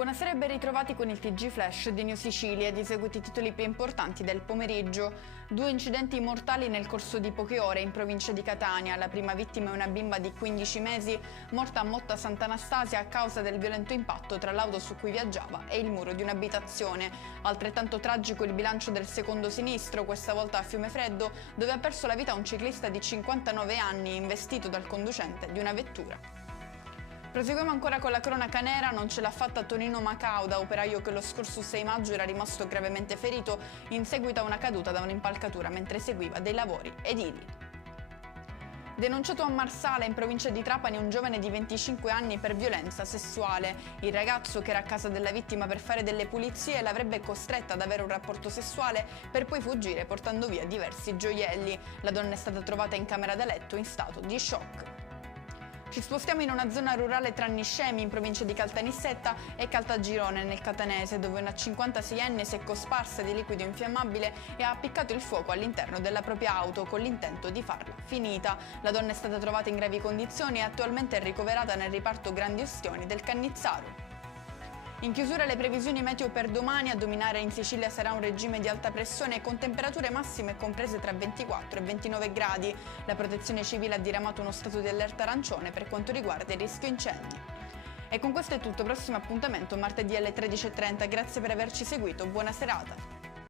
Buonasera e ben ritrovati con il TG Flash di New Sicilia ed i seguiti titoli più importanti del pomeriggio. 2 incidenti mortali nel corso di poche ore in provincia di Catania. La prima vittima è una bimba di 15 mesi morta a Motta Sant'Anastasia a causa del violento impatto tra l'auto su cui viaggiava e il muro di un'abitazione. Altrettanto tragico il bilancio del secondo sinistro, questa volta a Fiumefreddo, dove ha perso la vita un ciclista di 59 anni investito dal conducente di una vettura. Proseguiamo ancora con la cronaca nera. Non ce l'ha fatta Tonino Macauda, operaio che lo scorso 6 maggio era rimasto gravemente ferito in seguito a una caduta da un'impalcatura mentre eseguiva dei lavori edili. Denunciato a Marsala, in provincia di Trapani, un giovane di 25 anni per violenza sessuale. Il ragazzo, che era a casa della vittima per fare delle pulizie, l'avrebbe costretta ad avere un rapporto sessuale per poi fuggire portando via diversi gioielli. La donna è stata trovata in camera da letto in stato di shock. Ci spostiamo in una zona rurale tra Niscemi, in provincia di Caltanissetta, e Caltagirone, nel Catanese, dove una 56enne si è cosparsa di liquido infiammabile e ha appiccato il fuoco all'interno della propria auto con l'intento di farla finita. La donna è stata trovata in gravi condizioni e attualmente è ricoverata nel reparto Grandi Ustioni del Cannizzaro. In chiusura le previsioni meteo per domani. A dominare in Sicilia sarà un regime di alta pressione con temperature massime comprese tra 24 e 29 gradi. La Protezione Civile ha diramato uno stato di allerta arancione per quanto riguarda il rischio incendi. E con questo è tutto, prossimo appuntamento martedì alle 13:30. Grazie per averci seguito, buona serata.